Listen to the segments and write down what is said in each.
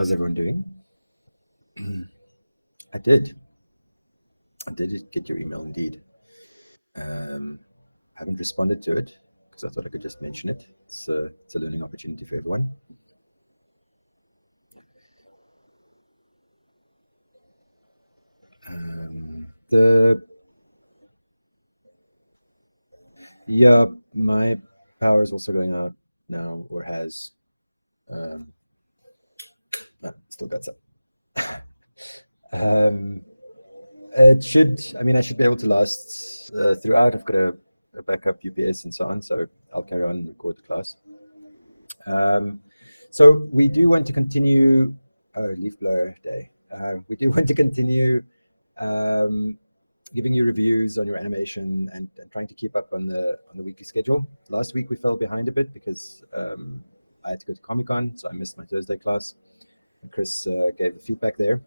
How's everyone doing? I did. I did get your email indeed. Haven't responded to it because I thought I could just mention it. It's a learning opportunity for everyone. Yeah, my power is also going out now, or has. Still better. It should. I mean, I should be able to last throughout. I've got a backup UPS and so on, so I'll carry on and record the class. So we do want to continue. Leaf blower day. We do want to continue giving you reviews on your animation and trying to keep up on the weekly schedule. Last week we fell behind a bit because I had to go to Comic-Con, so I missed my Thursday class. And Chris gave feedback there.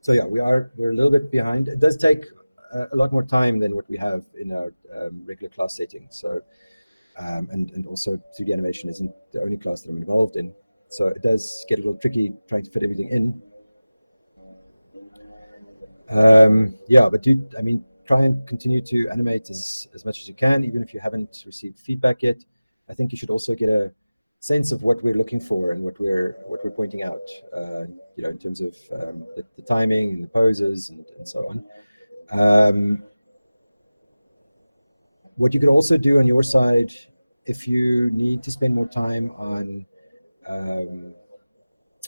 So yeah, we're a little bit behind. It does take a lot more time than what we have in our regular class setting. So and also 3D animation isn't the only class that I'm involved in. So it does get a little tricky trying to fit everything in. Yeah, but I mean, try and continue to animate as much as you can, even if you haven't received feedback yet. I think you should also get a sense of what we're looking for and what we're pointing out, you know, in terms of the timing and the poses and so on. What you could also do on your side, if you need to spend more time on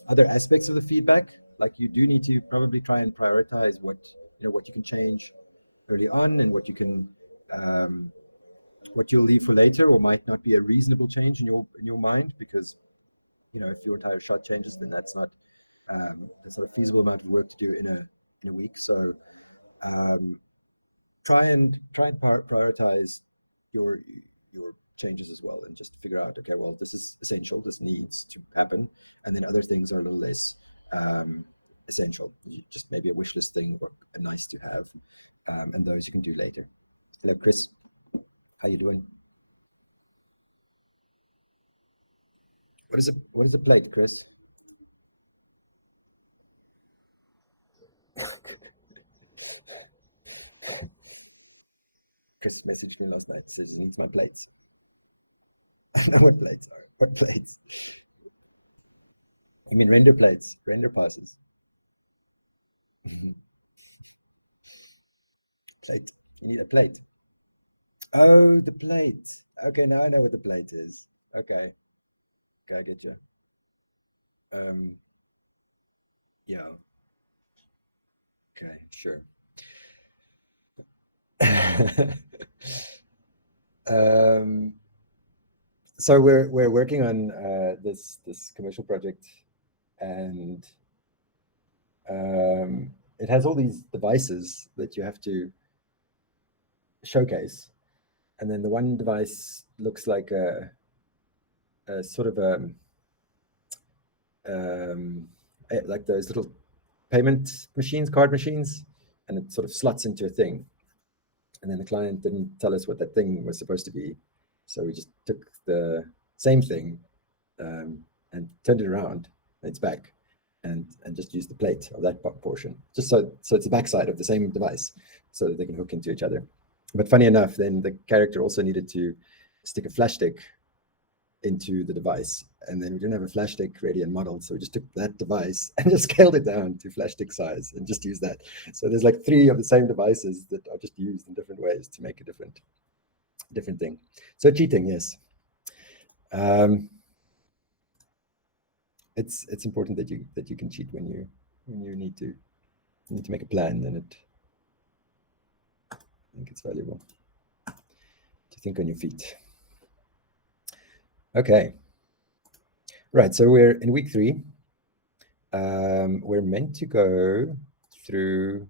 other aspects of the feedback, like you do need to probably try and prioritize what you can change early on and what you can what you'll leave for later or might not be a reasonable change in your mind, because you know, if your entire shot changes, then that's not a sort of feasible amount of work to do in a week. So try and prioritize your changes as well, and just figure out, okay, well, this is essential, this needs to happen, and then other things are a little less essential, just maybe a wish list thing or a nice to have, and those you can do later. Hello, Chris. How you doing? What is the plate, Chris? Chris messaged me last night, says he needs my plates. I know what plates are. What plates? I mean render plates, render passes. Plate. You need a plate. Oh, the plate. Okay, now I know what the plate is. Okay. Okay, I get you. Um, yeah. Okay, sure. um, so we're working on this commercial project, and it has all these devices that you have to showcase, and then the one device looks like a sort of like those little payment machines, card machines, and it sort of slots into a thing. And then the client didn't tell us what that thing was supposed to be, so we just took the same thing and turned it around, and it's back, and just used the plate of that portion, just so it's the backside of the same device, so that they can hook into each other. But funny enough, then the character also needed to stick a flash stick into the device, and then we didn't have a flash stick ready and modeled, so we just took that device and just scaled it down to flash stick size and just used that. So there's like 3 of the same devices that are just used in different ways to make a different thing. So cheating, yes. It's important that you can cheat when you need to make a plan, and I think it's valuable to think on your feet. Okay. Right, so we're in week 3. We're meant to go through,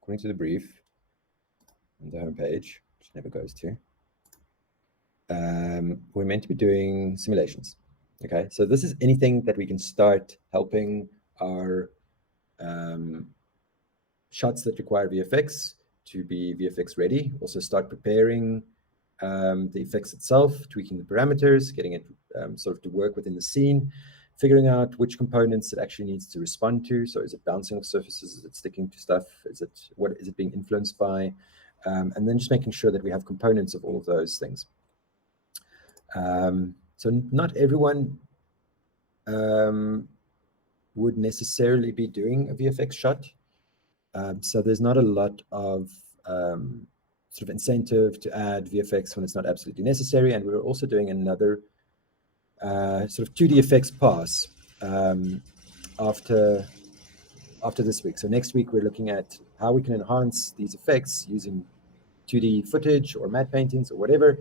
according to the brief on the homepage, which never goes to, we're meant to be doing simulations. Okay, so this is anything that we can start helping our shots that require VFX to be VFX ready. Also start preparing the effects itself, tweaking the parameters, getting it sort of to work within the scene, figuring out which components it actually needs to respond to. So is it bouncing off surfaces? Is it sticking to stuff? Is it being influenced by? And then just making sure that we have components of all of those things. So not everyone would necessarily be doing a VFX shot. So there's not a lot of sort of incentive to add VFX when it's not absolutely necessary. And we're also doing another sort of 2D effects pass after this week. So next week, we're looking at how we can enhance these effects using 2D footage or matte paintings or whatever,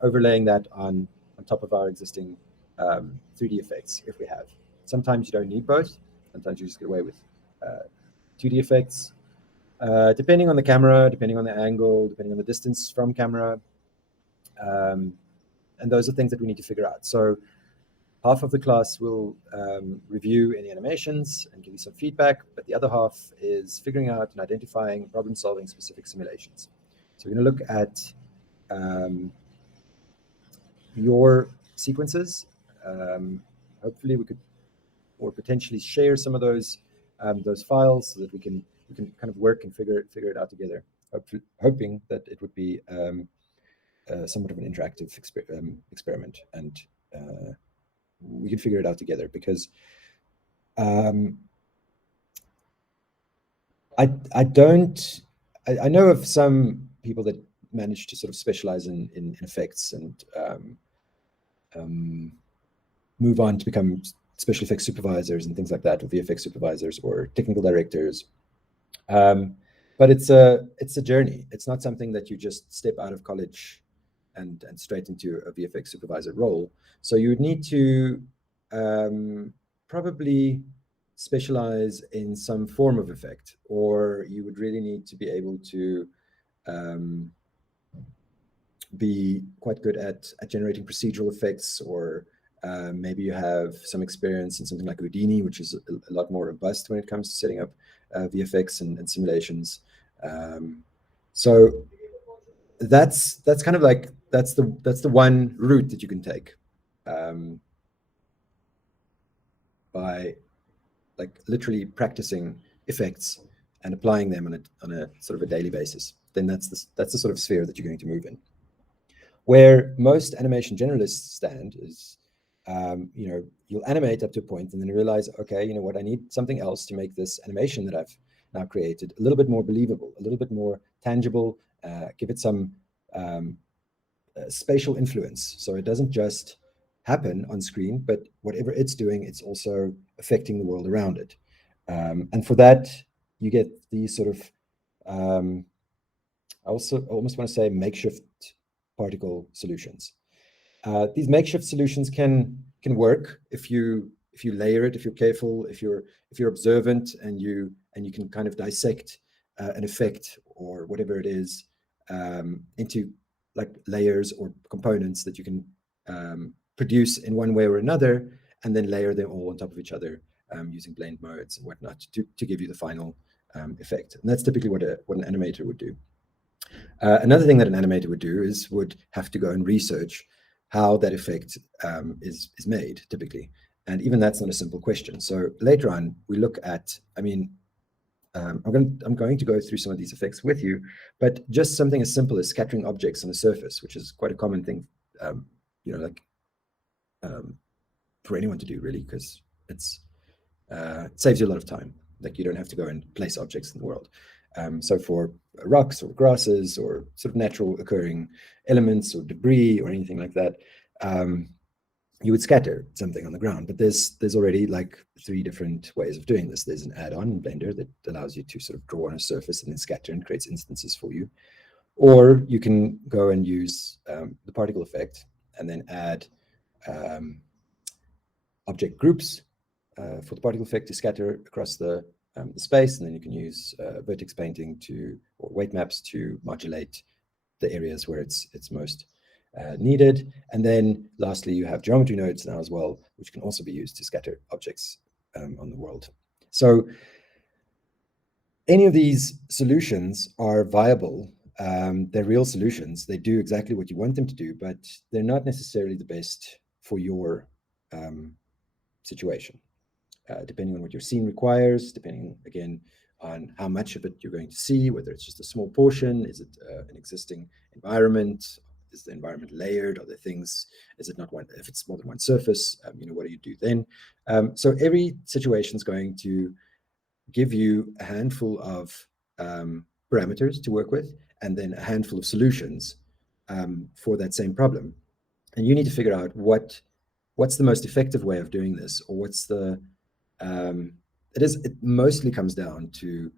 overlaying that on top of our existing 3D effects if we have. Sometimes you don't need both. Sometimes you just get away with 2D effects, depending on the camera, depending on the angle, depending on the distance from camera. And those are things that we need to figure out. So half of the class will review any animations and give you some feedback, but the other half is figuring out and identifying problem-solving specific simulations. So we're going to look at your sequences. Hopefully we could, or potentially share some of those files so that we can kind of work and figure it out together. Hoping that it would be somewhat of an interactive experiment, and we can figure it out together, because I know of some people that manage to sort of specialize in effects and move on to become special effects supervisors and things like that, or VFX supervisors or technical directors. But it's a journey. It's not something that you just step out of college and straight into a VFX supervisor role. So you would need to probably specialize in some form of effect, or you would really need to be able to be quite good at generating procedural effects, or maybe you have some experience in something like Houdini, which is a lot more robust when it comes to setting up VFX and simulations. So that's kind of like that's the one route that you can take by like literally practicing effects and applying them on a sort of a daily basis. Then that's the sort of sphere that you're going to move in. Where most animation generalists stand is, you'll animate up to a point and then realize, okay, you know what, I need something else to make this animation that I've now created a little bit more believable, a little bit more tangible, give it some spatial influence. So it doesn't just happen on screen, but whatever it's doing, it's also affecting the world around it. And for that, you get these sort of, I almost want to say makeshift particle solutions. These makeshift solutions can work if you layer it, if you're careful, if you're observant, and you can kind of dissect an effect or whatever it is into like layers or components that you can produce in one way or another, and then layer them all on top of each other using blend modes and whatnot to give you the final effect. And that's typically what an animator would do. Another thing that an animator would have to go and research how that effect is made typically. And even that's not a simple question. So later on, we look at, I'm going to go through some of these effects with you, but just something as simple as scattering objects on a surface, which is quite a common thing, for anyone to do really, because it saves you a lot of time. Like you don't have to go and place objects in the world. So for rocks or grasses or sort of natural occurring elements or debris or anything like that, you would scatter something on the ground. But there's already like 3 different ways of doing this. There's an add-on in Blender that allows you to sort of draw on a surface and then scatter and creates instances for you. Or you can go and use the particle effect and then add object groups for the particle effect to scatter across the space, and then you can use vertex painting or weight maps to modulate the areas where it's most needed. And then lastly, you have geometry nodes now as well, which can also be used to scatter objects on the world. So any of these solutions are viable They're real solutions. They do exactly what you want them to do, but they're not necessarily the best for your situation, depending on what your scene requires, depending, again, on how much of it you're going to see, whether it's just a small portion, is it an existing environment, is the environment layered, are there things, is it not one, if it's more than one surface, what do you do then? So every situation is going to give you a handful of parameters to work with, and then a handful of solutions for that same problem. And you need to figure out what's the most effective way of doing this, or what's the it mostly comes down to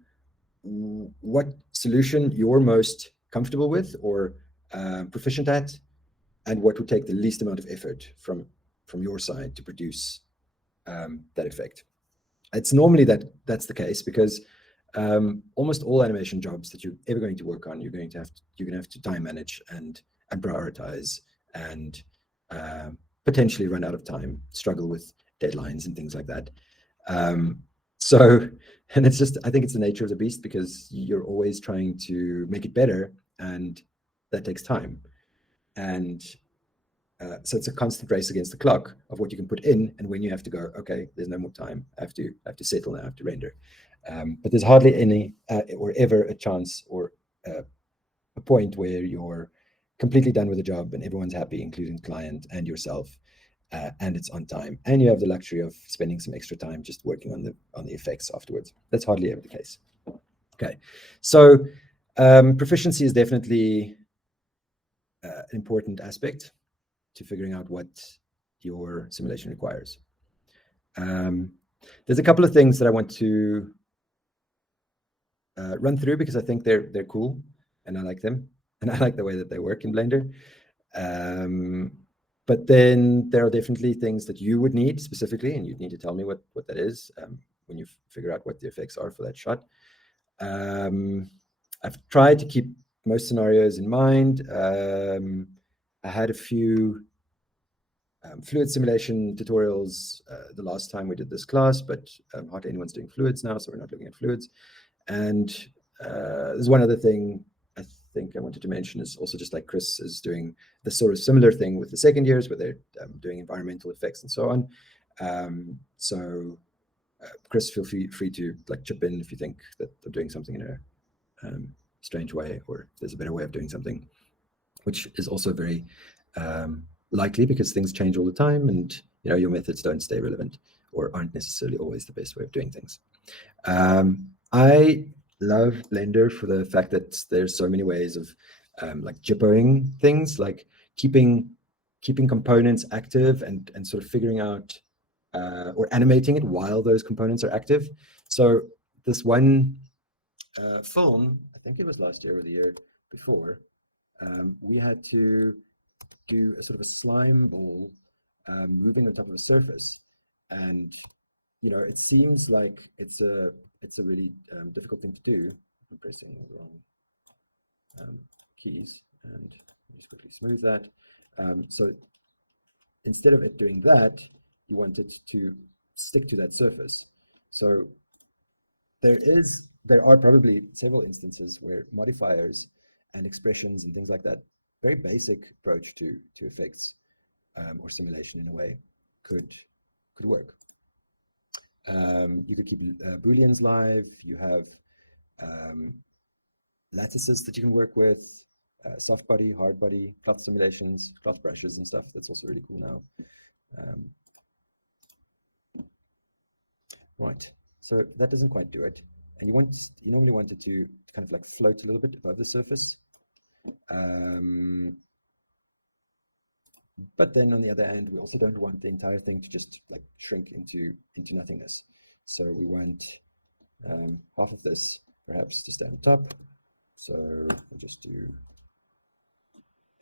what solution you're most comfortable with or proficient at, and what would take the least amount of effort from your side to produce that effect. It's normally that's the case, because almost all animation jobs that you're ever going to work on, you're going to have to time manage and prioritize, and potentially run out of time, struggle with deadlines and things like that. And it's just, I think it's the nature of the beast, because you're always trying to make it better, and that takes time. And so it's a constant race against the clock of what you can put in, and when you have to go, okay, there's no more time, I have to settle now, I have to render. But there's hardly any or ever a chance or a point where you're completely done with the job and everyone's happy, including the client and yourself, and it's on time, and you have the luxury of spending some extra time just working on the effects afterwards. That's hardly ever the case. Okay, so proficiency is definitely an important aspect to figuring out what your simulation requires. There's a couple of things that I want to run through, because I think they're cool and I like them, and I like the way that they work in Blender. But then there are definitely things that you would need specifically, and you'd need to tell me what that is when you figure out what the effects are for that shot. I've tried to keep most scenarios in mind. I had a few fluid simulation tutorials the last time we did this class, but hardly anyone's doing fluids now, so we're not looking at fluids. And there's one other thing I think I wanted to mention, is also just like Chris is doing the sort of similar thing with the second years, where they're doing environmental effects and so on. So Chris, feel free to like chip in if you think that they're doing something in a strange way, or there's a better way of doing something, which is also very likely, because things change all the time, and your methods don't stay relevant or aren't necessarily always the best way of doing things. I love Blender for the fact that there's so many ways of like jippoing things, like keeping components active and sort of figuring out or animating it while those components are active. So this one film, I think it was last year or the year before, we had to do a sort of a slime ball moving on top of a surface, and it seems like it's a really difficult thing to do. I'm pressing the wrong keys, and just quickly smooth that. So instead of it doing that, you want it to stick to that surface. So there are probably several instances where modifiers and expressions and things like that, very basic approach to effects or simulation in a way, could work. You could keep Booleans live. You have lattices that you can work with, soft body, hard body, cloth simulations, cloth brushes and stuff. That's also really cool now. Right, so that doesn't quite do it. And you normally want it to kind of like float a little bit above the surface. But then on the other hand, we also don't want the entire thing to just like shrink into nothingness. So we want half of this perhaps to stay on top. So we'll just do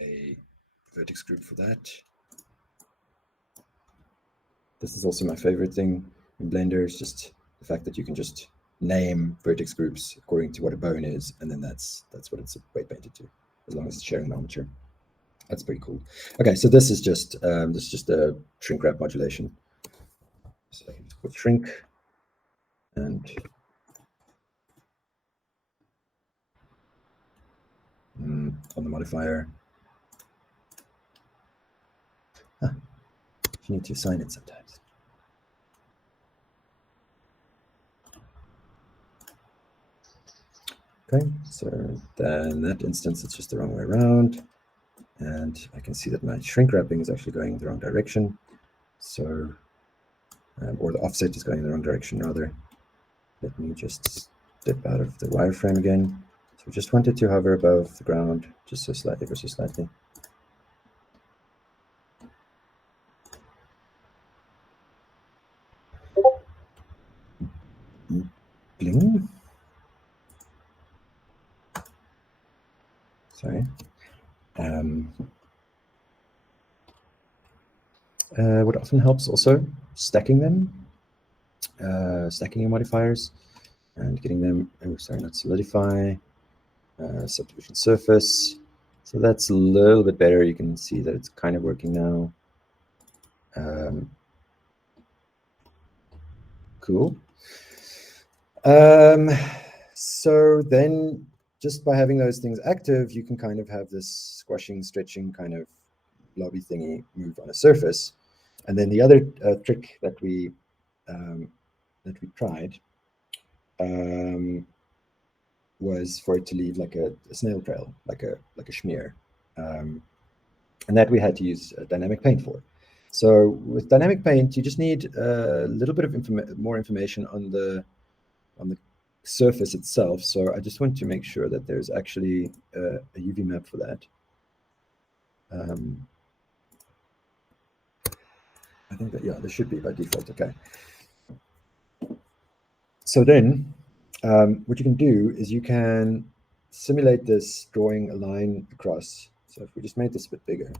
a vertex group for that. This is also my favorite thing in Blender, is just the fact that you can just name vertex groups according to what a bone is, and then that's what it's weight painted to, as long as it's sharing the armature. That's pretty cool. Okay, so this is just a shrink wrap modulation. So I can put shrink, and on the modifier. Huh. You need to assign it sometimes. Okay, so then in that instance, it's just the wrong way around. And I can see that my shrink wrapping is actually going in the wrong direction. So, or the offset is going in the wrong direction rather. Let me just step out of the wireframe again. So we just wanted to hover above the ground, just so slightly, ever so slightly. Bling. Sorry. What often helps also stacking them, stacking your modifiers and getting them, oh, sorry, not solidify, subdivision surface. So that's a little bit better. You can see that it's kind of working now. Cool. So then just by having those things active, you can kind of have this squashing, stretching kind of blobby thingy move on a surface. And then the other trick that we tried was for it to leave like a snail trail, like a smear. And that we had to use dynamic paint for. So with dynamic paint, you just need a little bit of more information on the surface itself. So I just want to make sure that there's actually a UV map for that. I think that, yeah, there should be by default. Okay. So then what you can do is you can simulate this drawing a line across. So if we just made this a bit bigger.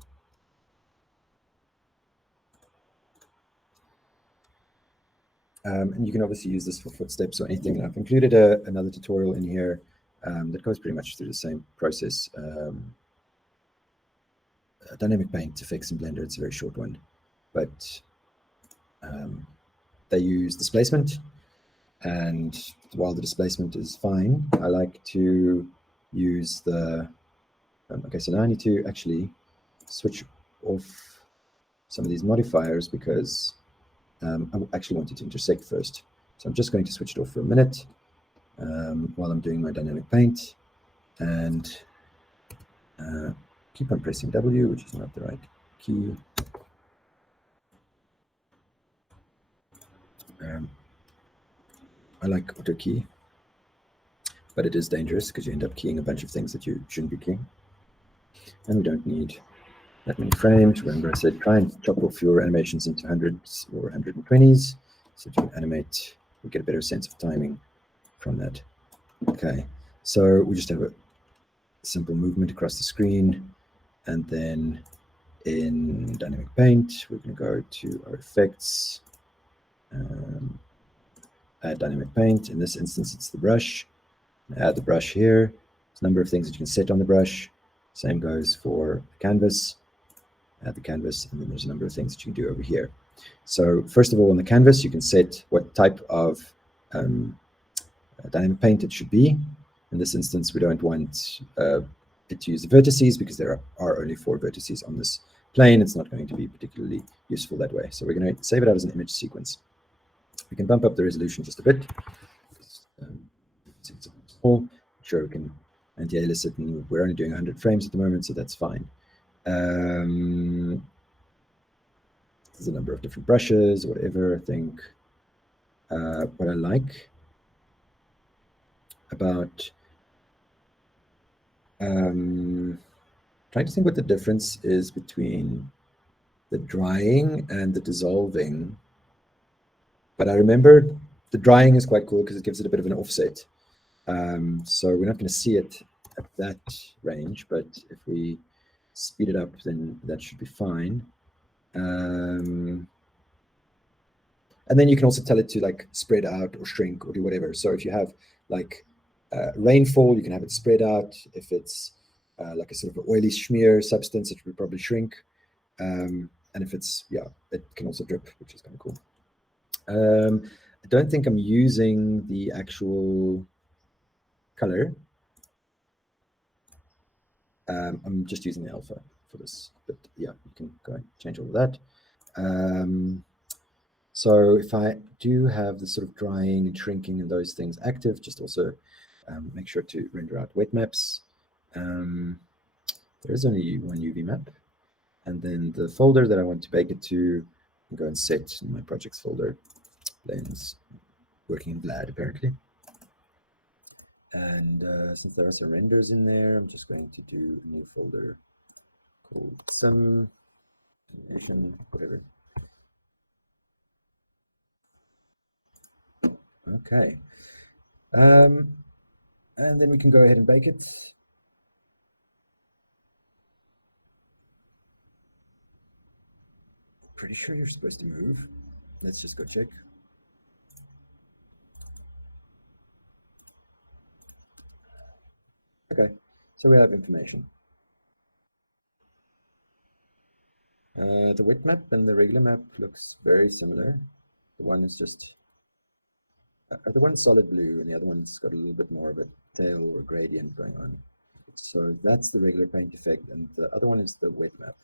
And you can obviously use this for footsteps or anything. And I've included another tutorial in here that goes pretty much through the same process. Dynamic paint effects in Blender, it's a very short one, but they use displacement. And while the displacement is fine, I like to use the, okay, so now I need to actually switch off some of these modifiers because I actually wanted to intersect first. So I'm just going to switch it off for a minute while I'm doing my dynamic paint and keep on pressing W, which is not the right key. I like auto key, but it is dangerous because you end up keying a bunch of things that you shouldn't be keying. And we don't need that many frames. Remember I said try and chop off your animations into hundreds or 120s so that you can animate, we get a better sense of timing from that. Okay, so we just have a simple movement across the screen, and then in dynamic paint we're going to go to our effects, add dynamic paint. In this instance it's the brush. Add the brush here. There's a number of things that you can set on the brush. Same goes for the canvas. Add the canvas, and then there's a number of things that you can do over here. So first of all, on the canvas, you can set what type of dynamic paint it should be. In this instance, we don't want it to use the vertices because there are only 4 vertices on this plane. It's not going to be particularly useful that way. So we're going to save it out as an image sequence. We can bump up the resolution just a bit. It's small. Sure, we can anti-alias it, and we're only doing 100 frames at the moment, so that's fine. There's a number of different brushes, whatever. I think what I like about trying to think what the difference is between the drying and the dissolving. But I remember the drying is quite cool because it gives it a bit of an offset. So we're not going to see it at that range, but if we speed it up, then that should be fine. And then you can also tell it to like spread out or shrink or do whatever. So if you have like rainfall, you can have it spread out. If it's like a sort of oily smear substance, it will probably shrink. And if it's, yeah, it can also drip, which is kind of cool. I don't think I'm using the actual color. I'm just using the alpha for this, but yeah, you can go and change all of that. So if I do have the sort of drying and shrinking and those things active, just also make sure to render out wet maps. There is only one UV map. And then the folder that I want to bake it to, I'm going to set in my projects folder, lens, working in Vlad apparently. And since there are some renders in there, I'm just going to do a new folder called sim animation, whatever. Okay. And then we can go ahead and bake it. Pretty sure you're supposed to move. Let's just go check. Okay, so we have information. The wet map and the regular map looks very similar. The one is just, the one's solid blue and the other one's got a little bit more of a tail or gradient going on. So that's the regular paint effect, and the other one is the wet map.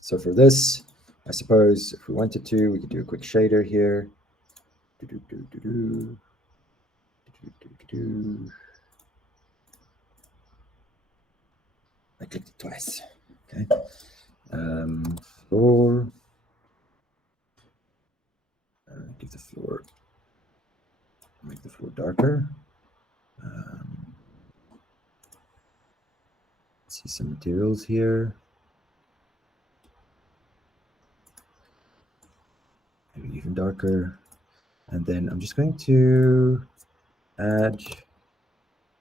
So for this, I suppose if we wanted to, we could do a quick shader here. I clicked it twice. Okay. Floor. Give the floor, make the floor darker. See some materials here. Maybe even darker. And then I'm just going to add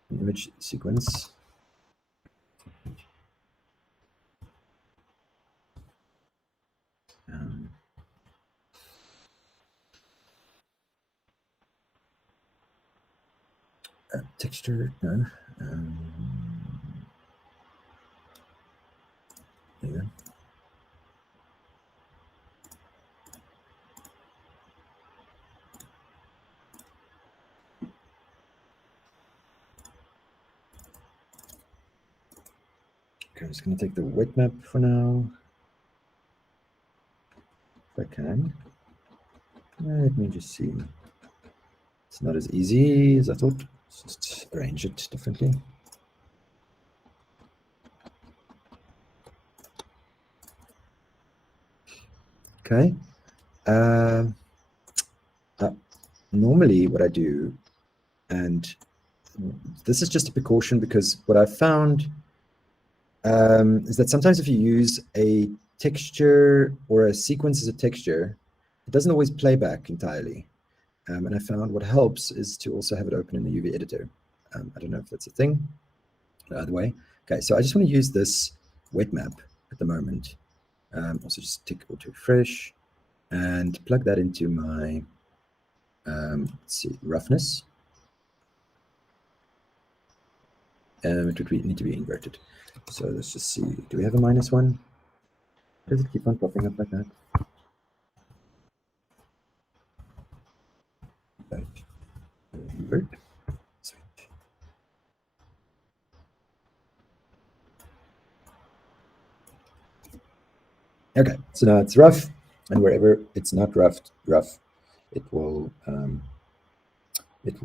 an image sequence. Texture, no. There you go. Okay, I'm just going to take the wet map for now. If I can. Let me just see. It's not as easy as I thought. Let's just arrange it differently. Okay. Normally what I do, and this is just a precaution because what I found is that sometimes if you use a texture or a sequence as a texture, it doesn't always play back entirely. And I found what helps is to also have it open in the UV editor. I don't know if that's a thing. Either way. Okay, so I just want to use this wet map at the moment. Also just tick auto refresh and plug that into my let's see, roughness. It would need to be inverted. So let's just see. Do we have a -1? Does it keep on popping up like that? Right. Invert. Sweet. Okay, so now it's rough, and wherever it's not rough, it will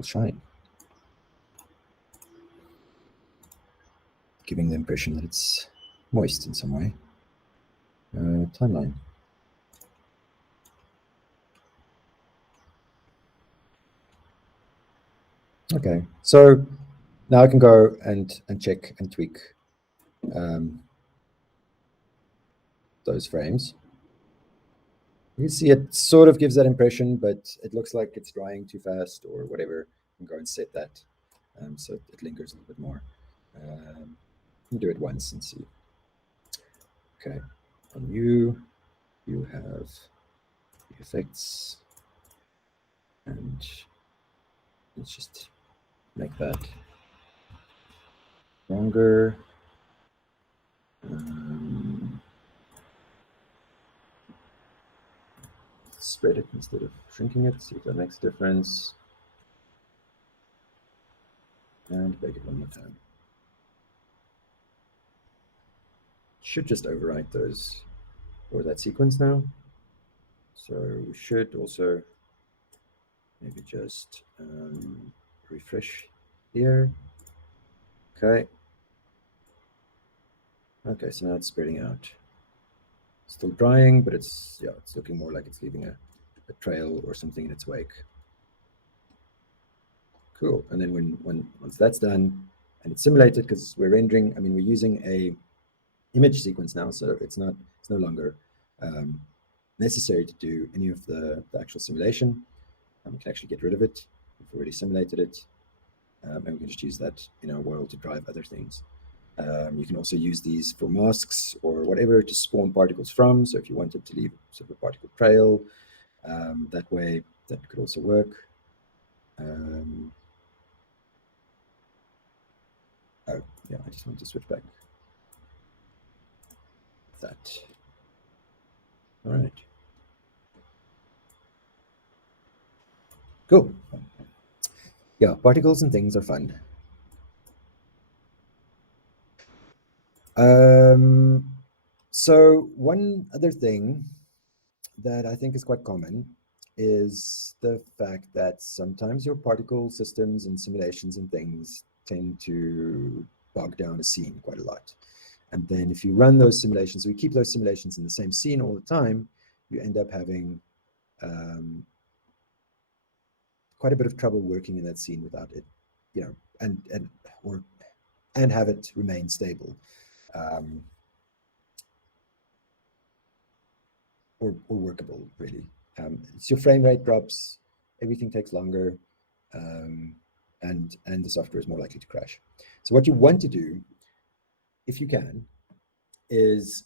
shine, giving the impression that it's moist in some way. Timeline. Okay, so now I can go and check and tweak those frames. You can see it sort of gives that impression, but it looks like it's drying too fast or whatever. You can go and set that so it lingers a little bit more. Do it once and see. Okay, on you have the effects, and let's just make that longer. Spread it instead of shrinking it, see if that makes a difference. and bake it one more time. Should just overwrite those or that sequence now. So we should also maybe just refresh here. Okay. Okay, so now it's spreading out. Still drying, but it's looking more like it's leaving a trail or something in its wake. Cool. And then once that's done and it's simulated, because we're rendering, I mean, we're using a image sequence now, so it's no longer necessary to do any of the actual simulation. We can actually get rid of it. We've already simulated it, and we can just use that in our world to drive other things. You can also use these for masks or whatever to spawn particles from. So if you wanted to leave sort of a particle trail, that way, that could also work. Oh, yeah, I just want to switch back. That. All right. Cool. Yeah, particles and things are fun. So one other thing that I think is quite common is the fact that sometimes your particle systems and simulations and things tend to bog down a scene quite a lot. And then if you run those simulations, or you keep those simulations in the same scene all the time, you end up having quite a bit of trouble working in that scene without it, and have it remain stable. Or workable, really. So your frame rate drops, everything takes longer, and the software is more likely to crash. So what you want to do, if you can, is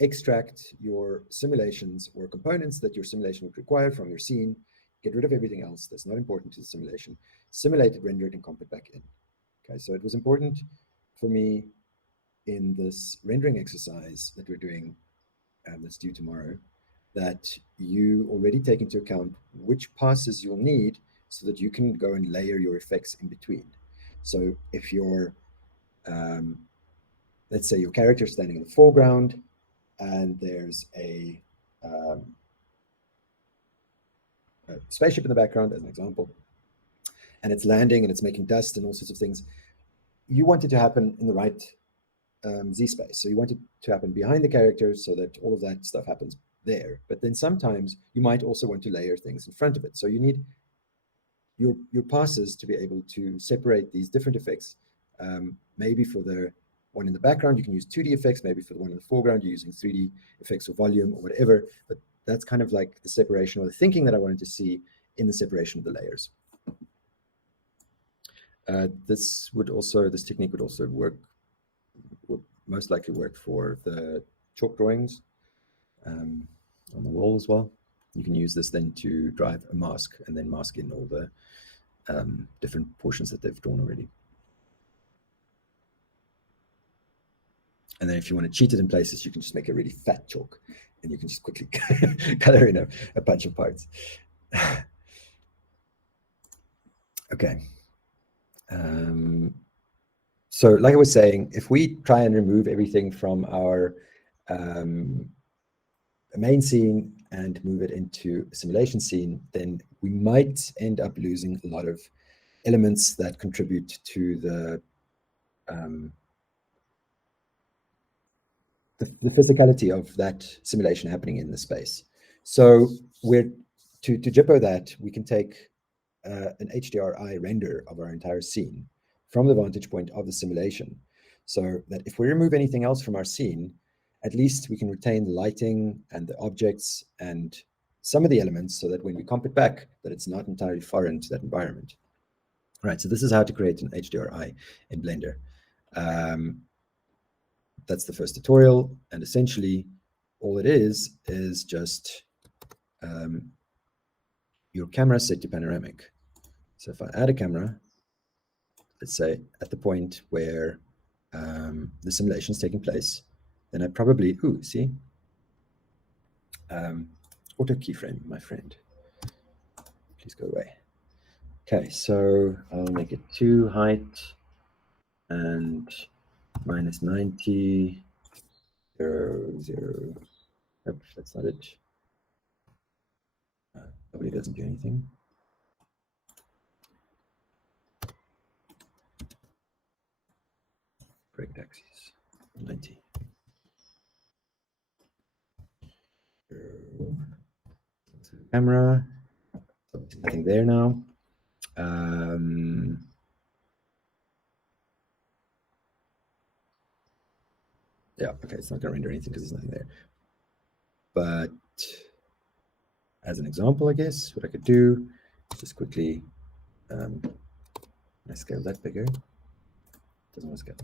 extract your simulations or components that your simulation would require from your scene, get rid of everything else that's not important to the simulation, simulate it, render it, and comp it back in. Okay, so it was important for me in this rendering exercise that we're doing, that's due tomorrow, that you already take into account which passes you'll need so that you can go and layer your effects in between. So if you're, let's say your character is standing in the foreground and there's a spaceship in the background, as an example, and it's landing and it's making dust and all sorts of things, you want it to happen in the right Z-space. So you want it to happen behind the characters so that all of that stuff happens there. But then sometimes you might also want to layer things in front of it. So you need your passes to be able to separate these different effects. Maybe for the one in the background, you can use 2D effects. Maybe for the one in the foreground, you're using 3D effects or volume or whatever. But that's kind of like the separation or the thinking that I wanted to see in the separation of the layers. This technique would also work, would most likely work for the chalk drawings on the wall as well. You can use this then to drive a mask and then mask in all the different portions that they've drawn already. And then if you want to cheat it in places, you can just make a really fat chalk and you can just quickly color in a bunch of parts. Okay. So like I was saying, if we try and remove everything from our main scene and move it into a simulation scene, then we might end up losing a lot of elements that contribute to the physicality of that simulation happening in the space. So we're to JIPO that, we can take an HDRI render of our entire scene from the vantage point of the simulation, so that if we remove anything else from our scene, at least we can retain the lighting and the objects and some of the elements, so that when we comp it back, that it's not entirely foreign to that environment. Right, so this is how to create an HDRI in Blender. That's the first tutorial, and essentially all it is just your camera set to panoramic. So if I add a camera, let's say at the point where the simulation is taking place, then I probably, see, auto keyframe, my friend, please go away. Okay, so I'll make it 2 height and minus 90, 0, 0. Nope, that's not it. Probably doesn't do anything. Break axis, 90. Camera, nothing there now. Yeah, okay, it's not going to render anything because there's nothing there. But as an example, I guess, what I could do is just quickly, I scale that bigger. Doesn't want to scale.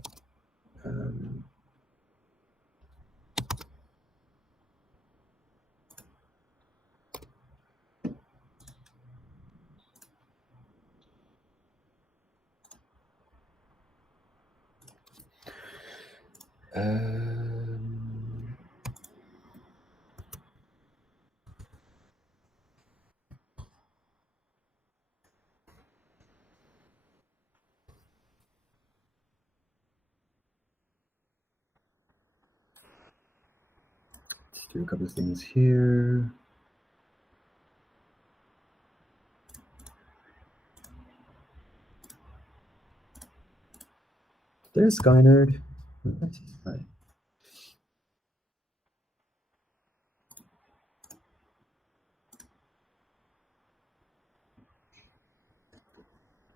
Let's do a couple of things here. There's Skynerd. Hi.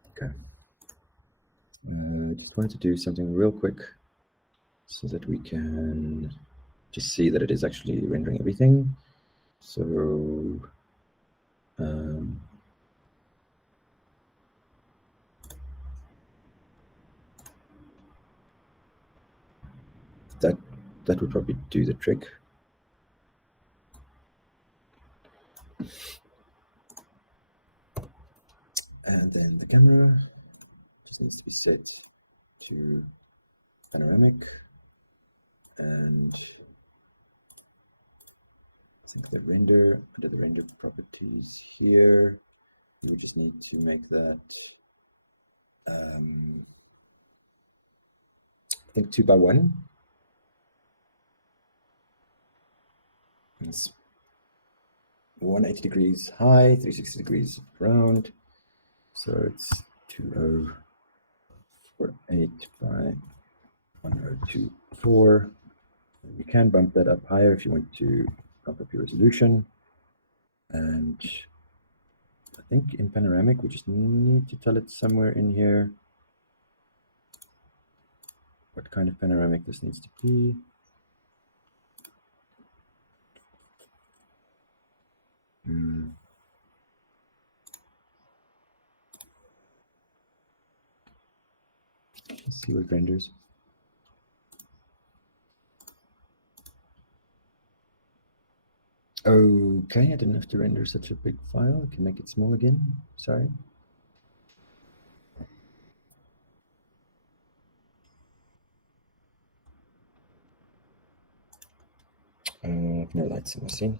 Okay. Just wanted to do something real quick so that we can just see that it is actually rendering everything. So that would probably do the trick. And then the camera just needs to be set to panoramic, and I think the render, under the render properties here, we just need to make that I think 2x1. It's 180 degrees high, 360 degrees round. So it's 2048 by 1024. You can bump that up higher if you want to bump up your resolution. And I think in panoramic, we just need to tell it somewhere in here what kind of panoramic this needs to be. Let's see what renders. Okay, I didn't have to render such a big file. I can make it small again. Sorry. No lights in the scene.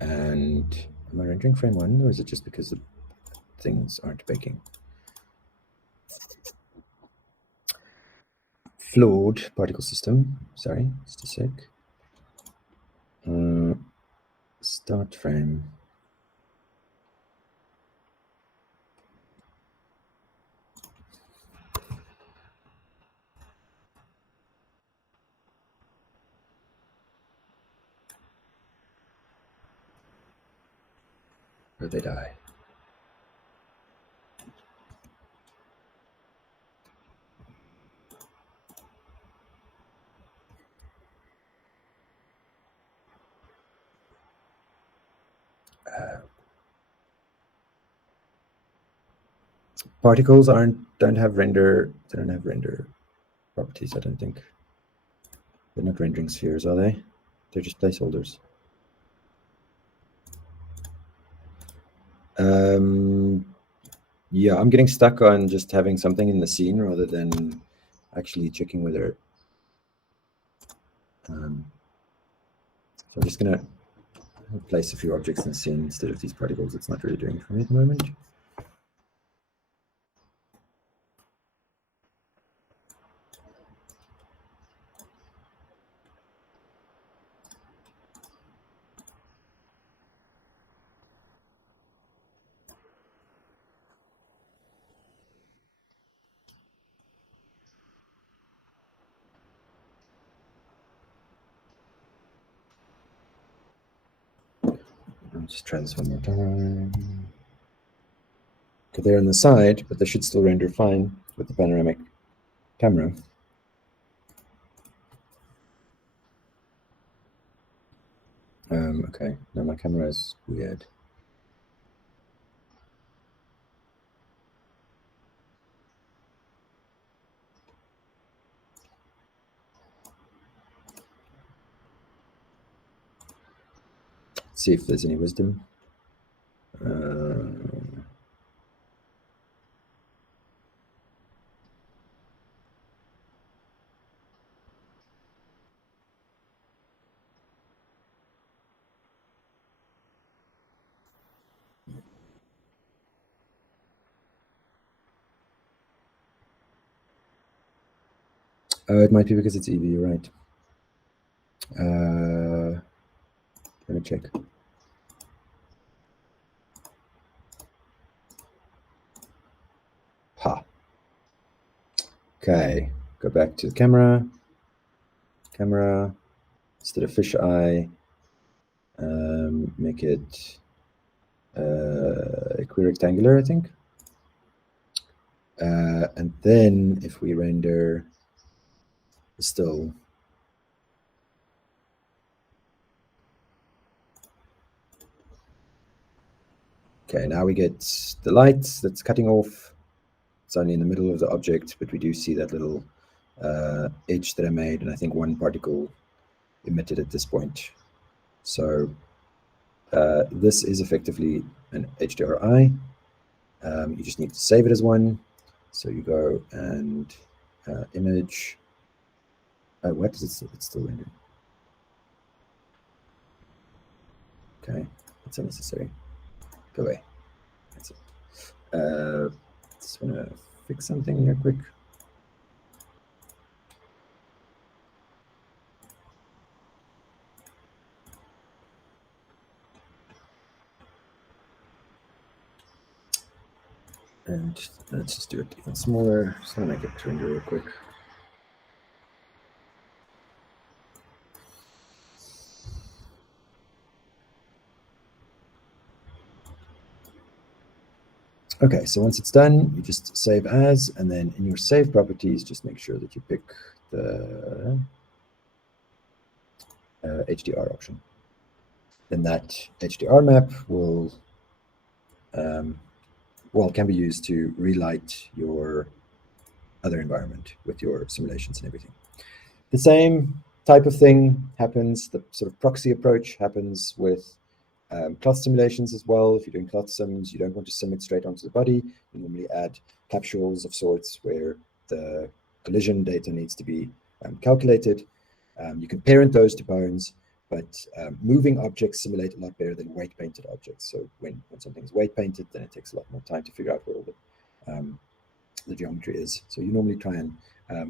And am I rendering frame 1, or is it just because the things aren't baking? Flawed particle system. Sorry, just a sec. Start frame. Where'd they die? Particles don't have render. They don't have render properties, I don't think. They're not rendering spheres, are they? They're just placeholders. Yeah, I'm getting stuck on just having something in the scene rather than actually checking whether. So I'm just going to place a few objects in the scene instead of these particles. It's not really doing it for me at the moment. I'll just try this one more time. Okay, they're on the side, but they should still render fine with the panoramic camera. Okay, now my camera is weird. Let's see if there's any wisdom. It might be because it's Eevee, you're right. Let me check. Ha. Okay, go back to the camera. Camera, instead of fisheye, make it equirectangular, I think. And then if we render still, okay, now we get the light that's cutting off. It's only in the middle of the object, but we do see that little edge that I made, and I think one particle emitted at this point. So this is effectively an HDRI. You just need to save it as one. So you go and image. What is it? It's still rendering. Okay, that's unnecessary. Go away. That's it. Just want to fix something here quick. And let's just do it even smaller. Just want to make it render real quick. Okay, so once it's done, you just save as, and then in your save properties, just make sure that you pick the HDR option. Then that HDR map will, well, can be used to relight your other environment with your simulations and everything. The same type of thing happens, the sort of proxy approach happens with cloth simulations as well. If you're doing cloth sims, you don't want to sim it straight onto the body. You normally add capsules of sorts where the collision data needs to be calculated. You can parent those to bones, but moving objects simulate a lot better than weight painted objects. So when something's weight painted, then it takes a lot more time to figure out where all the geometry is. So you normally try and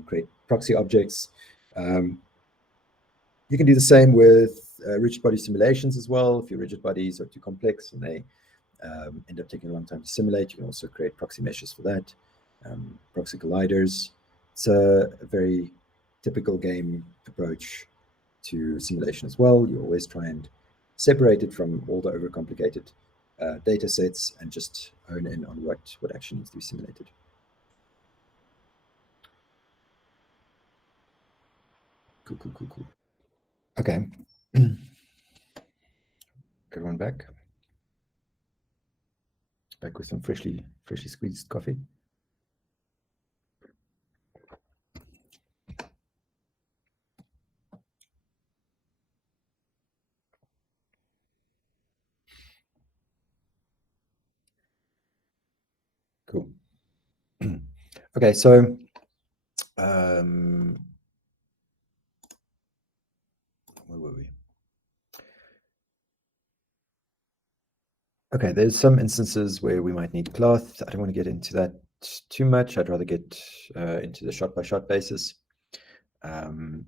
create proxy objects. You can do the same with rigid body simulations as well. If your rigid bodies are too complex and they end up taking a long time to simulate, you can also create proxy meshes for that. Proxy colliders. It's a very typical game approach to simulation as well. You always try and separate it from all the overcomplicated data sets and just hone in on what actually needs to be simulated. Cool. Okay. Everyone back with some freshly squeezed coffee. Okay, so where were we? Okay, there's some instances where we might need cloth. I don't want to get into that too much. I'd rather get into the shot-by-shot basis. Um,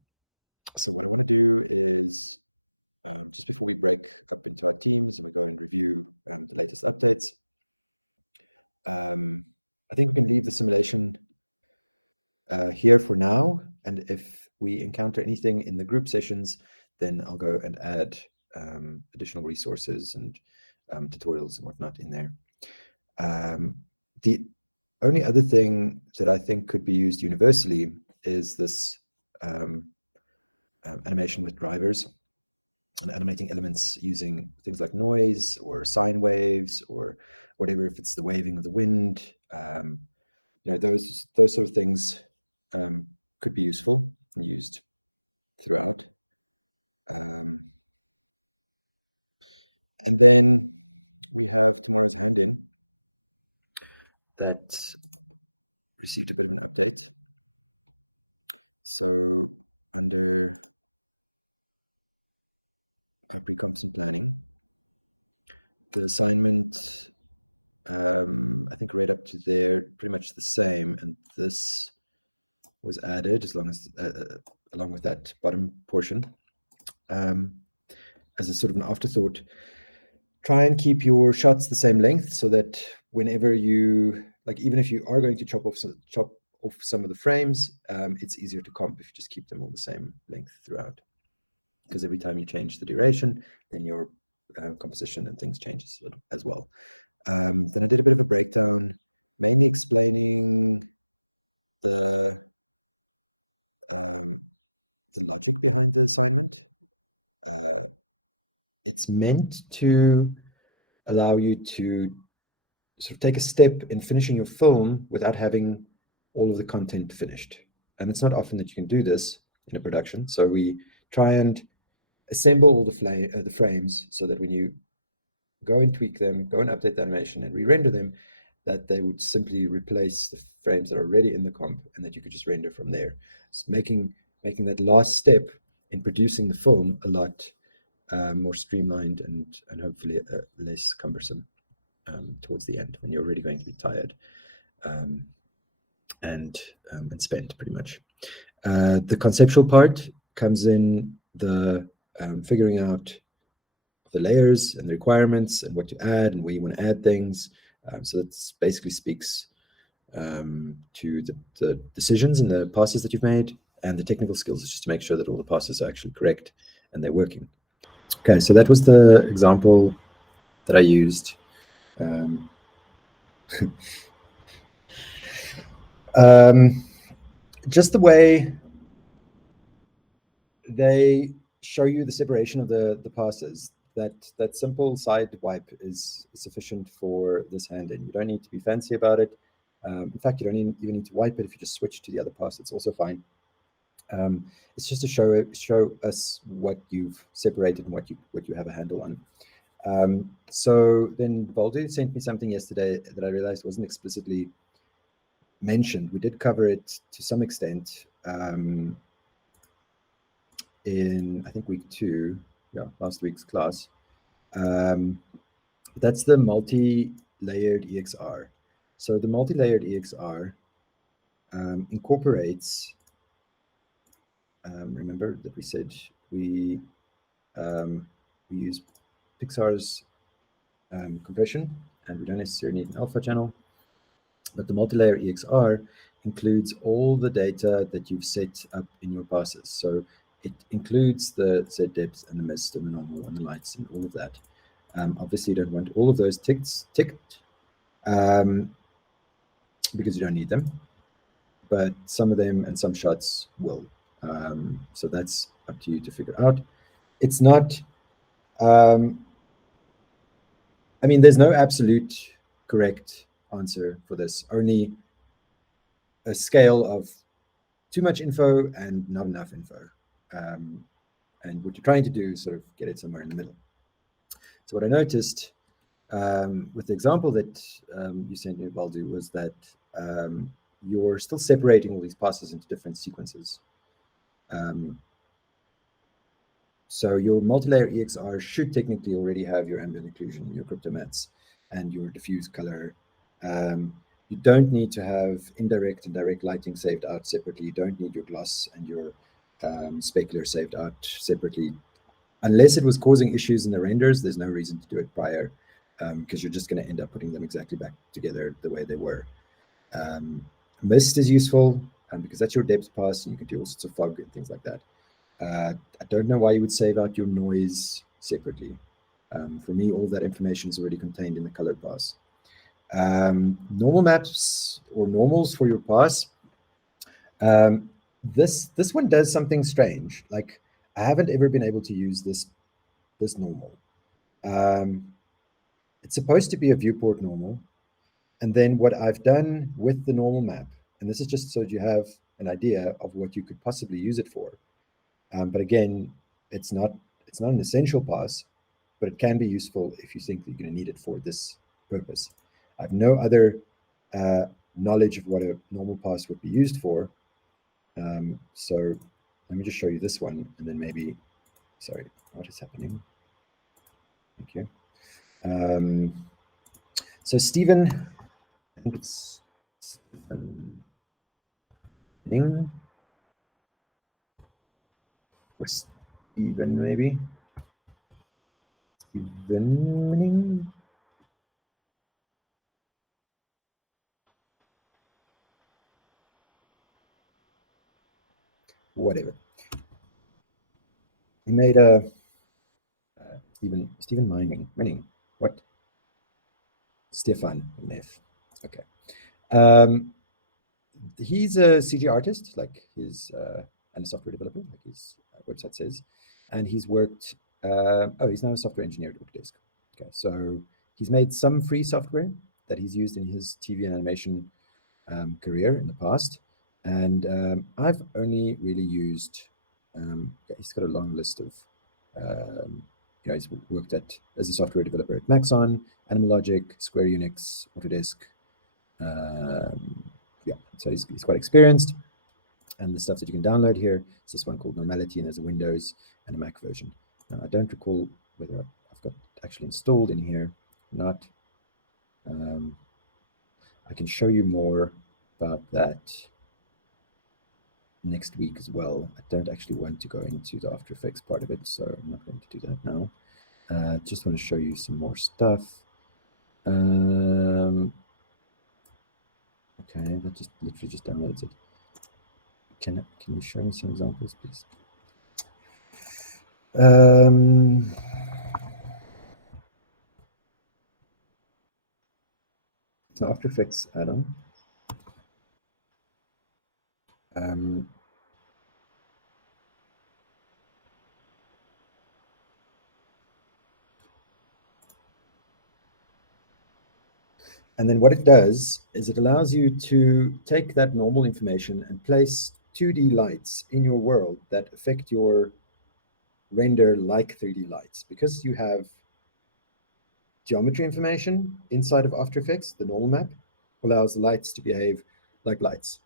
that received the same. It's meant to allow you to sort of take a step in finishing your film without having all of the content finished. And it's not often that you can do this in a production. So we try and assemble all the frames so that when you go and tweak them, go and update the animation and re-render them, that they would simply replace the frames that are already in the comp and that you could just render from there. So making that last step in producing the film a lot more streamlined and hopefully less cumbersome towards the end when you're already going to be tired and spent pretty much. The conceptual part comes in the figuring out the layers and the requirements and what to add and where you want to add things. So that basically speaks to the decisions and the passes that you've made, and the technical skills is just to make sure that all the passes are actually correct and they're working. Okay, so that was the example that I used. Just the way they show you the separation of the passes, that simple side wipe is sufficient for this hand in. You don't need to be fancy about it. In fact, you don't even need to wipe it. If you just switch to the other pass, it's also fine. It's just to show us what you've separated and what you have a handle on. So then Baldu sent me something yesterday that I realized wasn't explicitly mentioned. We did cover it to some extent in, I think, week 2, last week's class. That's the multi-layered EXR. So the multi-layered EXR incorporates, remember that we said we use Pixar's compression, and we don't necessarily need an alpha channel, but the multi-layer EXR includes all the data that you've set up in your passes. So it includes the Z depth and the mist and the normal and the lights and all of that. Obviously, you don't want all of those ticked because you don't need them, but some of them and some shots will. So that's up to you to figure out. It's not, I mean, there's no absolute correct answer for this, only a scale of too much info and not enough info. And what you're trying to do is sort of get it somewhere in the middle. So what I noticed with the example that you sent me, Baldu, was that you're still separating all these passes into different sequences. So your multi-layer EXR should technically already have your ambient occlusion, your cryptomats, and your diffuse color. You don't need to have indirect and direct lighting saved out separately. You don't need your gloss and your specular saved out separately. Unless it was causing issues in the renders, there's no reason to do it prior, because you're just going to end up putting them exactly back together the way they were. Mist is useful because that's your depth pass, and you can do all sorts of fog and things like that. I don't know why you would save out your noise separately. For me, all that information is already contained in the colored pass. Normal maps or normals for your pass. This one does something strange. Like, I haven't ever been able to use this normal. It's supposed to be a viewport normal. And then what I've done with the normal map, and this is just so you have an idea of what you could possibly use it for. But again, it's not an essential pass, but it can be useful if you think that you're going to need it for this purpose. I have no other knowledge of what a normal pass would be used for. So let me just show you this one, and then maybe, sorry, what is happening? Thank you. So Stephen, I think it's Stephen Ning, or Stephen maybe. Stephen Ning. Whatever. He made a Stephen Mining. What? Stefan Neff. Okay. He's a CG artist, like his and a software developer, like his website says, and he's worked. He's now a software engineer at Autodesk. Okay, so he's made some free software that he's used in his TV and animation career in the past, and I've only really used. He's got a long list of. He's worked as a software developer at Maxon, Animalogic, Square Enix, Autodesk. So he's quite experienced. And the stuff that you can download here is this one called Normality, and there's a Windows and a Mac version. Now, I don't recall whether I've got actually installed in here or not. I can show you more about that next week as well. I don't actually want to go into the After Effects part of it, so I'm not going to do that now. Just want to show you some more stuff. Okay, that just literally just downloads it. Can you show me some examples, please? So After Effects add-on. And then what it does is it allows you to take that normal information and place 2D lights in your world that affect your render like 3D lights. Because you have geometry information inside of After Effects, the normal map allows lights to behave like lights.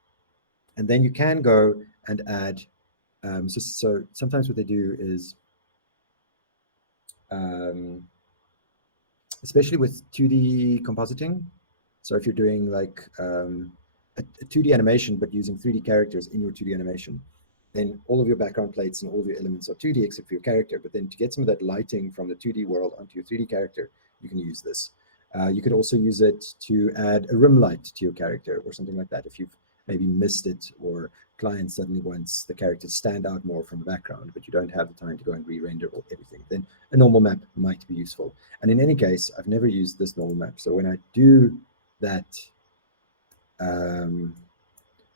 And then you can go and add, so sometimes what they do is, especially with 2D compositing, so if you're doing like a 2D animation, but using 3D characters in your 2D animation, then all of your background plates and all of your elements are 2D except for your character. But then to get some of that lighting from the 2D world onto your 3D character, you can use this. You could also use it to add a rim light to your character or something like that. If you've maybe missed it, or client suddenly wants the character to stand out more from the background, but you don't have the time to go and re-render everything, then a normal map might be useful. And in any case, I've never used this normal map. So when I do that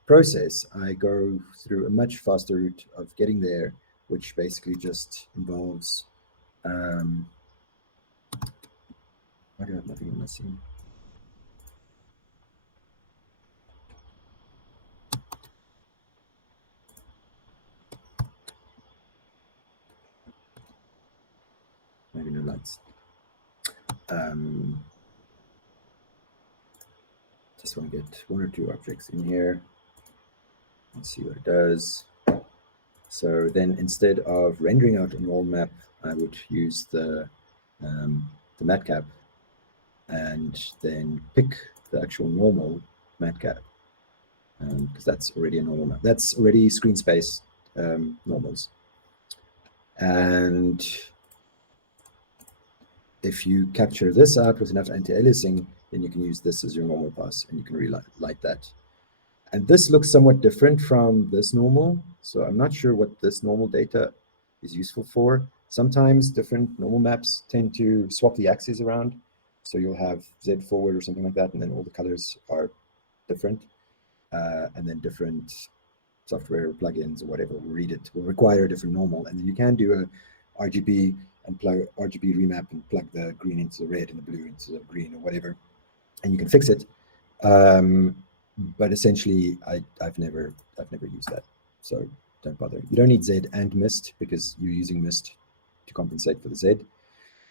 process, I go through a much faster route of getting there, which basically just involves, I do have nothing in my scene. Maybe no lights. Just want to get 1 or 2 objects in here and see what it does. So then instead of rendering out a normal map, I would use the matcap and then pick the actual normal matcap, because that's already a normal map. That's already screen space normals. And if you capture this out with enough anti-aliasing, then you can use this as your normal pass and you can relight that. And this looks somewhat different from this normal. So I'm not sure what this normal data is useful for. Sometimes different normal maps tend to swap the axes around. So you'll have Z forward or something like that, and then all the colors are different. And then different software plugins or whatever will read it, will require a different normal. And then you can do a RGB and plug RGB remap and plug the green into the red and the blue into the green or whatever, and you can fix it. But essentially, I've never used that, so don't bother. You don't need Z and mist because you're using mist to compensate for the Z.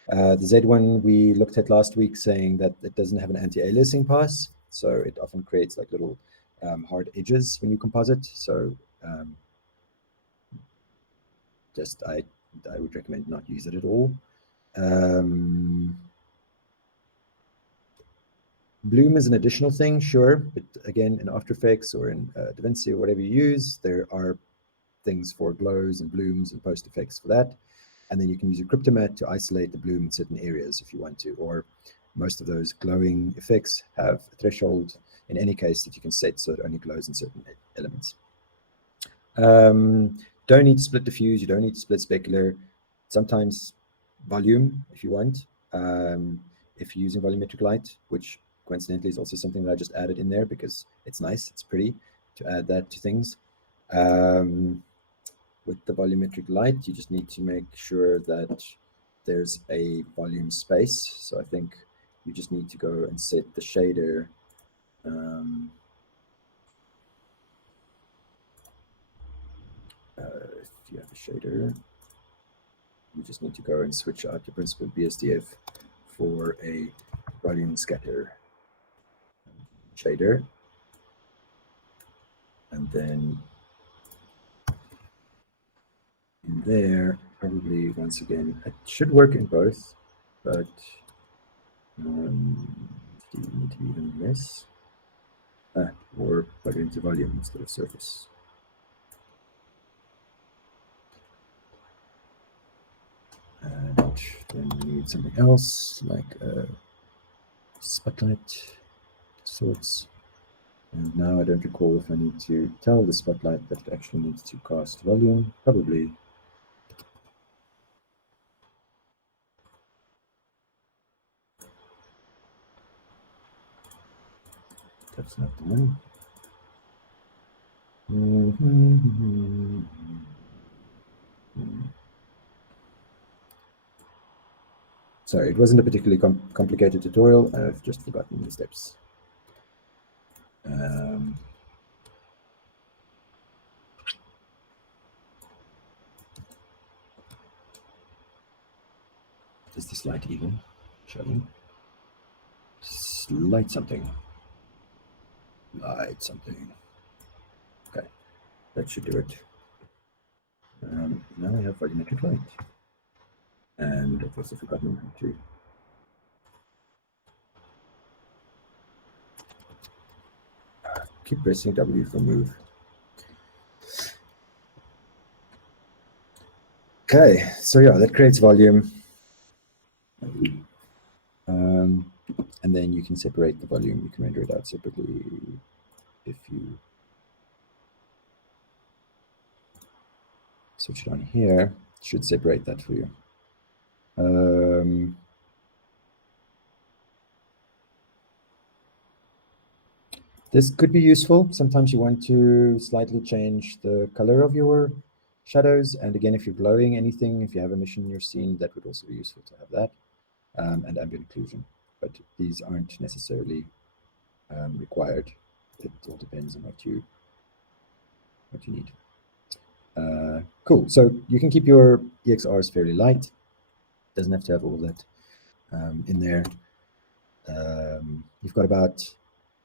The Z one we looked at last week, saying that it doesn't have an anti-aliasing pass, so it often creates like little hard edges when you composite. So I would recommend not use it at all. Bloom is an additional thing, sure, but again, in After Effects or in DaVinci or whatever you use, there are things for glows and blooms and post effects for that. And then you can use a Cryptomatte to isolate the bloom in certain areas if you want to, or most of those glowing effects have a threshold in any case that you can set so it only glows in certain elements. Don't need to split diffuse, you don't need to split specular. Sometimes volume if you want, if you're using volumetric light, which coincidentally is also something that I just added in there because it's nice, it's pretty to add that to things. With the volumetric light, you just need to make sure that there's a volume space. So I think you just need to go and set the shader. If you have a shader, you just need to go and switch out your principal BSDF for a volume scatter shader, and then in there, probably once again, it should work in both, but do you need to be even less? Or plug it into volume instead of surface. And then we need something else like a spotlight sorts. And now I don't recall if I need to tell the spotlight that it actually needs to cast volume. Probably. That's not the one. Sorry, it wasn't a particularly complicated tutorial. I've just forgotten the steps. Is this light even showing? Light something. Light something. Okay, that should do it. Now I have volumetric light. And I've also forgotten how to keep pressing W for move. Okay, so yeah, that creates volume. And then you can separate the volume. You can render it out separately if you switch it on here. It should separate that for you. This could be useful. Sometimes you want to slightly change the color of your shadows. And again, if you're glowing anything, if you have emission in your scene, that would also be useful to have that. And ambient occlusion. But these aren't necessarily required. It all depends on what you need. Cool. So you can keep your EXRs fairly light. Doesn't have to have all that in there. You've got about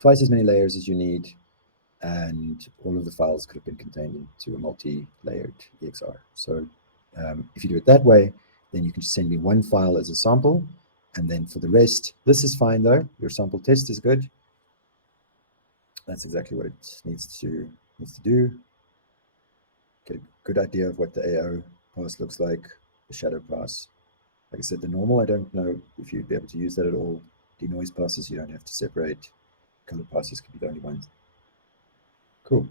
twice as many layers as you need, and all of the files could have been contained into a multi-layered EXR. So if you do it that way, then you can just send me one file as a sample, and then for the rest, this is fine though. Your sample test is good. That's exactly what it needs to do. Get a good idea of what the AO pass looks like, the shadow pass. Like I said, the normal, I don't know if you'd be able to use that at all. Denoise passes, you don't have to separate. Color passes could be the only ones. Cool.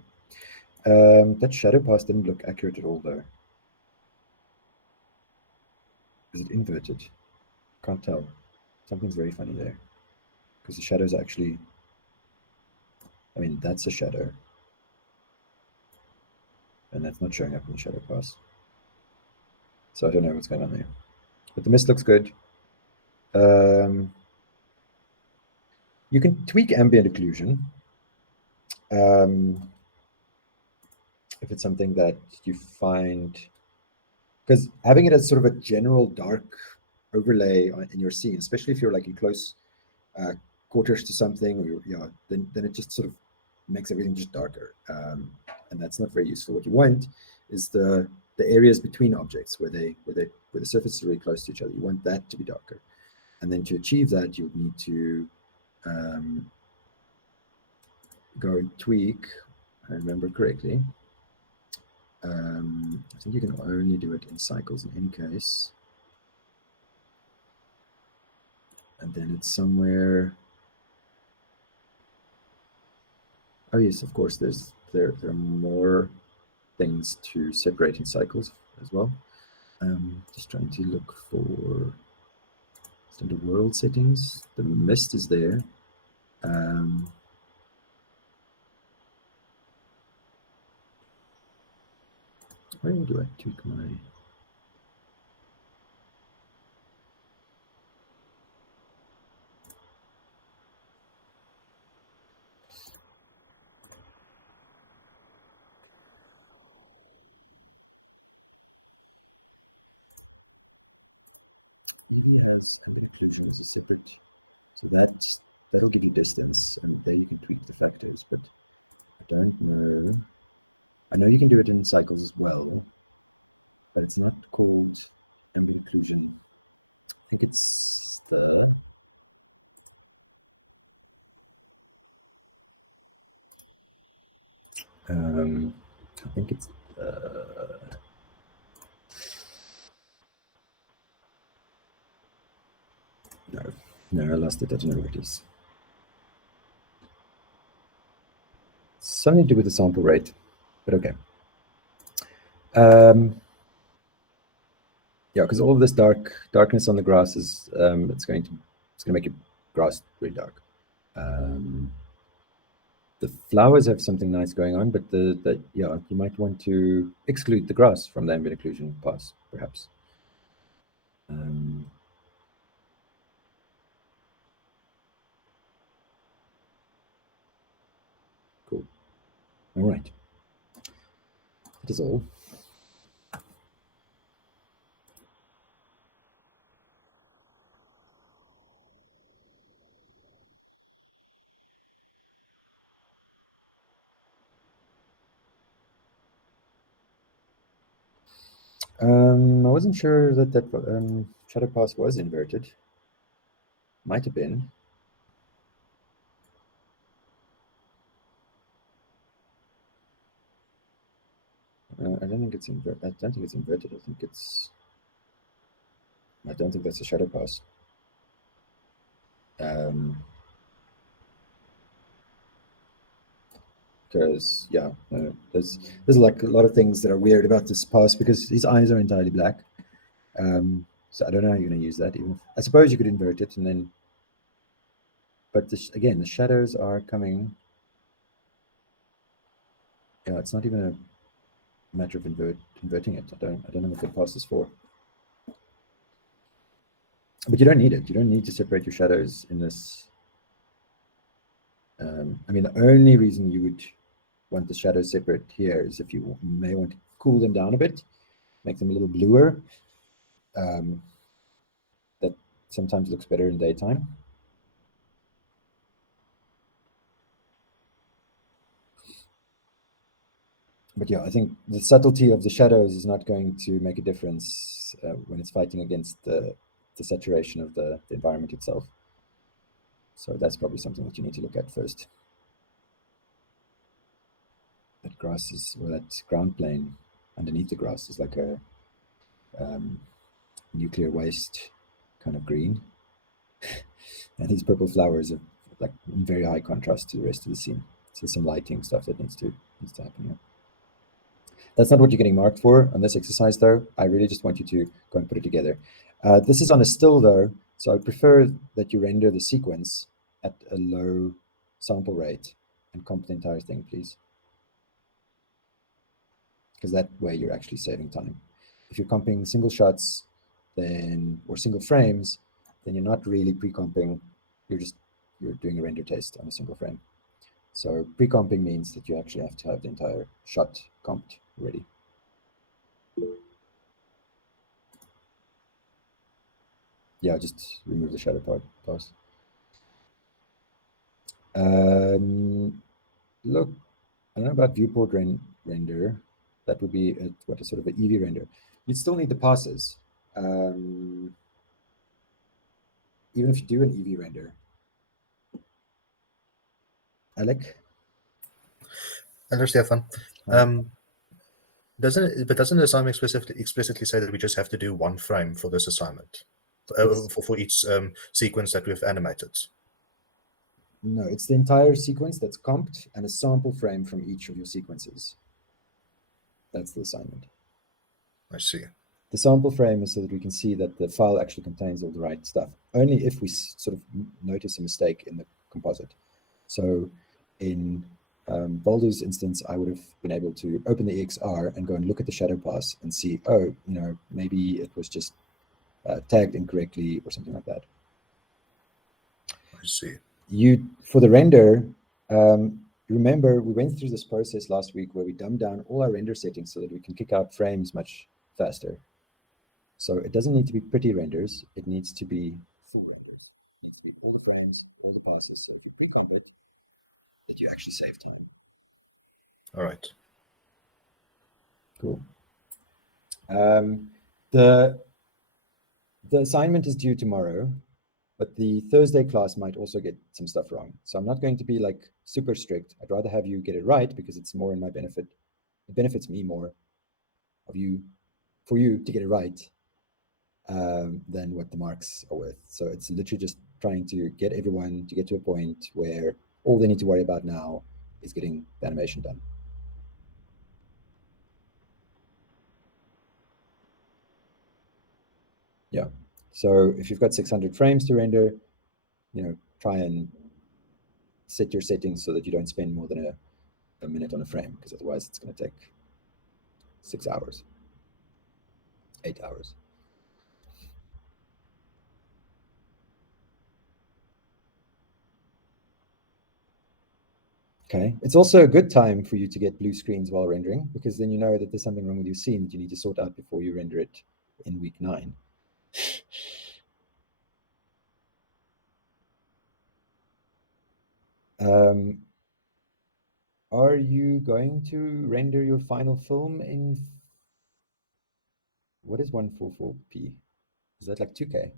That shadow pass didn't look accurate at all though. Is it inverted? Can't tell. Something's very funny there. Because the shadow's actually, I mean, that's a shadow. And that's not showing up in the shadow pass. So I don't know what's going on there. But the mist looks good. You can tweak ambient occlusion. If it's something that you find, because having it as sort of a general dark overlay in your scene, especially if you're like in close quarters to something, or yeah, then it just sort of makes everything just darker, and that's not very useful. What you want is the areas between objects where the surfaces are really close to each other. You want that to be darker, and then to achieve that, you would need to go and tweak. I remember correctly. I think you can only do it in cycles in any case. And then it's somewhere. Oh yes, of course. There are more things to separate in cycles as well. Just trying to look for standard world settings. The mist is there. Where do I tweak my? Yes, is separate, so that'll give you distance, and there you can tweak the factors, but I don't know. I know you can do it in cycles as well, but it's not called doing inclusion. It's I think it's no, I lost it. I don't know where it is. Something to do with the sample rate, but okay. Yeah, because all of this darkness on the grass is it's going to make your grass really dark. The flowers have something nice going on, but yeah, you might want to exclude the grass from the ambient occlusion pass, perhaps. Cool. All right. That is all. I wasn't sure that shadow pass was inverted. Might have been. I don't think it's inverted. I don't think it's inverted. I don't think that's a shadow pass. Because yeah, there's like a lot of things that are weird about this pass because his eyes are entirely black. So I don't know how you're going to use that. Even I suppose you could invert it and then, but again, the shadows are coming. Yeah, it's not even a matter of inverting it. I don't know what the pass is for. But you don't need it. You don't need to separate your shadows in this. I mean, the only reason you would want the shadows separate here is if you may want to cool them down a bit, make them a little bluer. That sometimes looks better in daytime. But yeah, I think the subtlety of the shadows is not going to make a difference when it's fighting against the saturation of the environment itself. So that's probably something that you need to look at first. That grass is, or that ground plane underneath the grass is like a nuclear waste kind of green. And these purple flowers are like in very high contrast to the rest of the scene. So some lighting stuff that needs to happen here. That's not what you're getting marked for on this exercise though. I really just want you to go and put it together. This is on a still though, so I prefer that you render the sequence at a low sample rate and comp the entire thing, please. Because that way you're actually saving time. If you're comping single shots, then, or single frames, then you're not really pre-comping, you're doing a render test on a single frame. So pre-comping means that you actually have to have the entire shot comped ready. Yeah, just remove the shadow part, pass. Look, I don't know about viewport render. That would be what a sort of an Eevee render. You'd still need the passes. Even if you do an Eevee render. Alec? Hello, Stefan. Doesn't the assignment explicitly say that we just have to do one frame for this assignment, for each sequence that we've animated? No, it's the entire sequence that's comped and a sample frame from each of your sequences. That's the assignment. I see. The sample frame is so that we can see that the file actually contains all the right stuff, only if we sort of notice a mistake in the composite. So in Boulder's instance, I would have been able to open the EXR and go and look at the shadow pass and see, oh, maybe it was just tagged incorrectly or something like that. I see. For the render, remember we went through this process last week where we dumbed down all our render settings so that we can kick out frames much faster. So it doesn't need to be pretty renders, it needs to be full renders. It needs to be all the frames, all the passes. So if you pre-comp it, that you actually save time. All right. Cool. The assignment is due tomorrow, but the Thursday class might also get some stuff wrong. So I'm not going to be like super strict. I'd rather have you get it right because it's more in my benefit. It benefits me more for you to get it right than what the marks are worth. So it's literally just trying to get everyone to get to a point where all they need to worry about now is getting the animation done. Yeah. So if you've got 600 frames to render, try and set your settings so that you don't spend more than a minute on a frame, because otherwise it's going to take 6 hours, 8 hours. Okay, it's also a good time for you to get blue screens while rendering, because then you know that there's something wrong with your scene that you need to sort out before you render it in week 9. Are you going to render your final film in, what is 144p? Is that like 2K?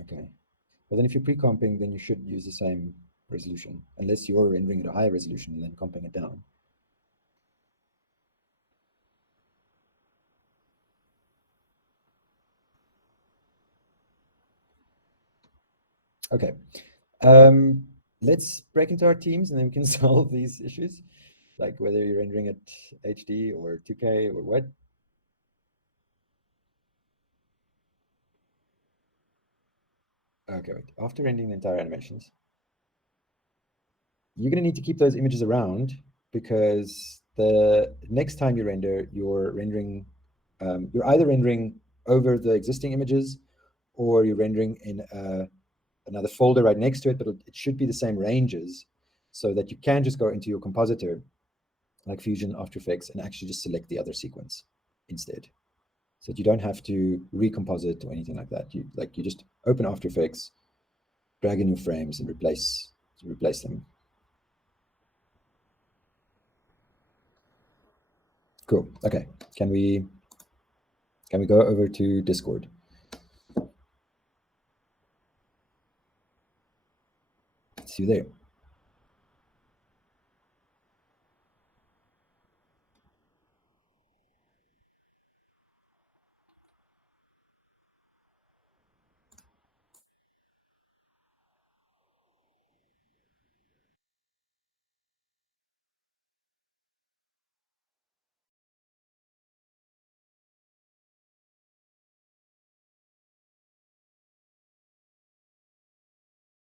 Okay. Well, then if you're pre-comping, then you should use the same resolution, unless you're rendering at a higher resolution and then comping it down. Okay. Let's break into our teams and then we can solve these issues, like whether you're rendering at HD or 2K or what. Okay, wait. After rendering the entire animations, you're going to need to keep those images around, because the next time you render, you're either rendering over the existing images or you're rendering in another folder right next to it, but it should be the same ranges so that you can just go into your compositor like Fusion, After Effects, and actually just select the other sequence instead. So you don't have to recomposite or anything like that. You just open After Effects, drag in your frames, and replace them. Cool. Okay. Can we go over to Discord? See you there.